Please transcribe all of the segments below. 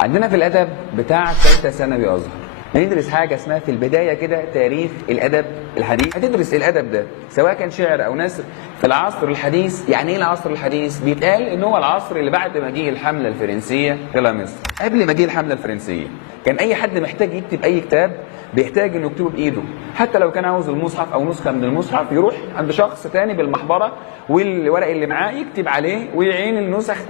عندنا في الادب بتاع ثالثه ثانوي ازهر هندرس حاجه اسمها في البدايه كده تاريخ الادب الحديث. هتدرس الادب ده سواء كان شعر او نثر في العصر الحديث. يعني ايه العصر الحديث؟ بيتقال ان هو العصر اللي بعد مجيء الحمله الفرنسيه الى مصر. قبل مجيء الحمله الفرنسيه كان اي حد محتاج يكتب اي كتاب بيحتاج انه يكتبه بايده، حتى لو كان عاوز المصحف او نسخه من المصحف يروح عند شخص ثاني بالمحبره والورق اللي معاه يكتب عليه ويعين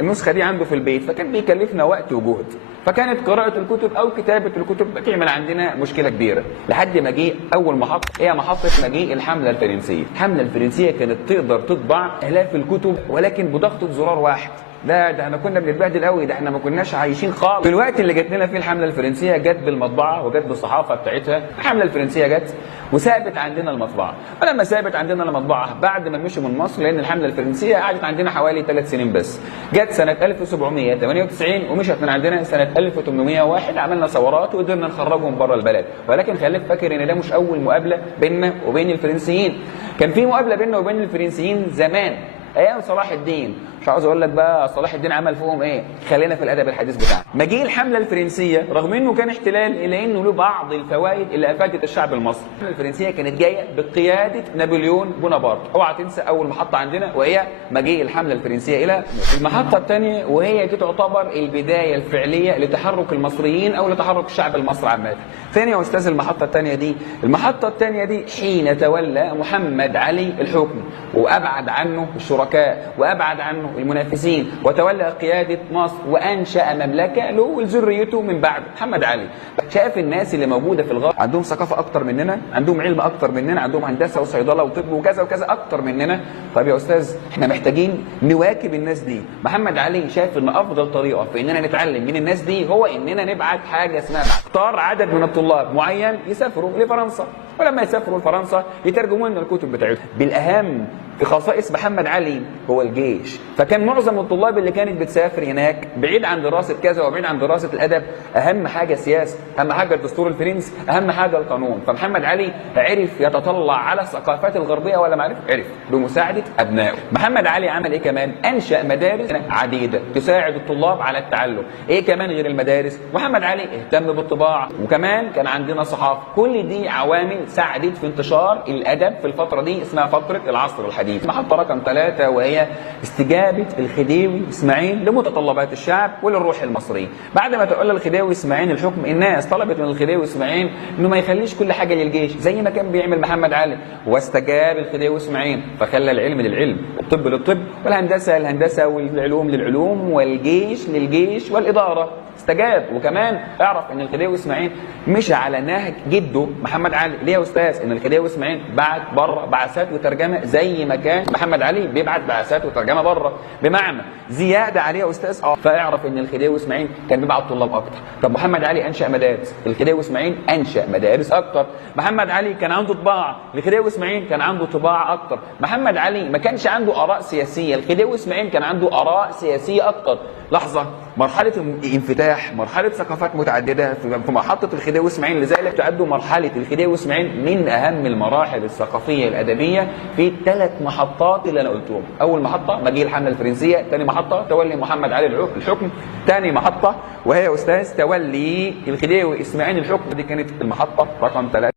النسخه دي عنده في البيت، فكان بيكلفنا وقت وجهد. فكانت قراءه الكتب او كتابه الكتب بتعمل عندنا مشكله كبيره لحد ما جه اول محطه، هي محطه مجيء الحمله الفرنسيه. الحمله الفرنسيه كانت تقدر تطبع الاف الكتب ولكن بضغطه زرار واحد. ده احنا كنا بنتبهدل قوي، ده احنا ما كناش عايشين خالص. في الوقت اللي جت لنا فيه الحمله الفرنسيه جت بالمطبعه وجت بالصحافه بتاعتها. الحمله الفرنسيه جت وسابت عندنا المطبعه، ولما سابت عندنا المطبعه بعد ما مشوا من مصر، لان الحمله الفرنسيه قعدت عندنا حوالي 3 سنين بس. جت سنه 1798 ومشت من عندنا سنه 1801. عملنا ثورات وقدرنا نخرجهم بره البلد، ولكن خليك فاكر ان ده مش اول مقابله بيننا وبين الفرنسيين. كان في مقابله بيننا وبين الفرنسيين زمان ايام صلاح الدين. مش عاوز اقول لك بقى صلاح الدين عمل فيهم ايه، خلينا في الادب الحديث بتاعنا. مجيء الحمله الفرنسيه رغم انه كان احتلال الا انه له بعض الفوائد اللي افادت الشعب المصري. الحمله الفرنسيه كانت جايه بقياده نابليون بونابرت. اوعى تنسى اول محطه عندنا وهي مجيء الحمله الفرنسيه الى المحطه الثانيه، وهي دي تعتبر البدايه الفعليه لتحرك المصريين او لتحرك الشعب المصري عامه. ثاني يا استاذ المحطه الثانيه دي، المحطه الثانيه دي حين تولى محمد علي الحكم وابعد عنه الشركاء وابعد عنه المنافسين وتولى قيادة مصر وأنشأ مملكة له ولذريته من بعد محمد علي. شاف الناس اللي موجودة في الغرب عندهم ثقافة أكتر مننا، عندهم علم أكتر مننا، عندهم هندسة وصيدلة وطب وكذا وكذا أكتر مننا. طيب يا أستاذ إحنا محتاجين نواكب الناس دي. محمد علي شاف إن أفضل طريقة في إننا نتعلم من الناس دي هو إننا نبعت حاجة اسمها اختار عدد من الطلاب معين يسافروا لفرنسا، ولما يسافروا لفرنسا يترجموا لنا الكتب بتاعتهم. بالأهم في خصائص محمد علي هو الجيش، فكان معظم الطلاب اللي كانت بتسافر هناك بعيد عن دراسه كذا وبعيد عن دراسه الادب، اهم حاجه السياسه، اهم حاجه الدستور الفرنسي، اهم حاجه القانون. فمحمد علي عرف يتطلع على الثقافات الغربيه ولا ما عرف بمساعده ابنائه. محمد علي عمل ايه كمان؟ انشا مدارس عديده تساعد الطلاب على التعلم. ايه كمان غير المدارس؟ محمد علي اهتم بالطباعه، وكمان كان عندنا صحافه. كل دي عوامل ساعدت في انتشار الادب في الفتره دي، اسمها فتره العصر الحديث. محطة رقم 3 وهي استجابة الخديوي إسماعيل لمتطلبات الشعب وللروح المصري. بعد ما تولى الخديوي إسماعيل الحكم، الناس طلبت من الخديوي إسماعيل إنه ما يخليش كل حاجة للجيش زي ما كان بيعمل محمد علي، واستجاب الخديوي إسماعيل فخلى العلم للعلم والطب للطب والهندسة للهندسة والعلوم للعلوم والجيش للجيش والإدارة. استجاب. وكمان اعرف ان الخديوي اسماعيل مشى على نهج جده محمد علي. ليه يا استاذ؟ ان الخديوي اسماعيل بعت بره بعثات وترجمه زي ما كان محمد علي بيبعت بعثات وترجمه بره، بمعنى زياده عليه يا استاذ. فاعرف ان الخديوي اسماعيل كان بيبعت طلاب اكتر. طب محمد علي انشا مدارس، الخديوي اسماعيل انشا مدارس اكتر. محمد علي كان عنده طباعه، الخديوي اسماعيل كان عنده طباعه اكتر. محمد علي ما كانش عنده اراء سياسيه، الخديوي اسماعيل كان عنده اراء سياسيه اكتر. لحظه، مرحله الانفتاح، مرحله ثقافات متعدده في محطه الخديوي اسماعيل، لذلك تعد مرحله الخديوي اسماعيل من اهم المراحل الثقافيه الادبيه في الثلاث محطات اللي انا قلتهم. اول محطه مجيء الحمله الفرنسيه، ثاني محطه تولي محمد علي الحكم، ثاني محطه وهي يا استاذ تولي الخديوي اسماعيل الحكم. دي كانت المحطه رقم 3.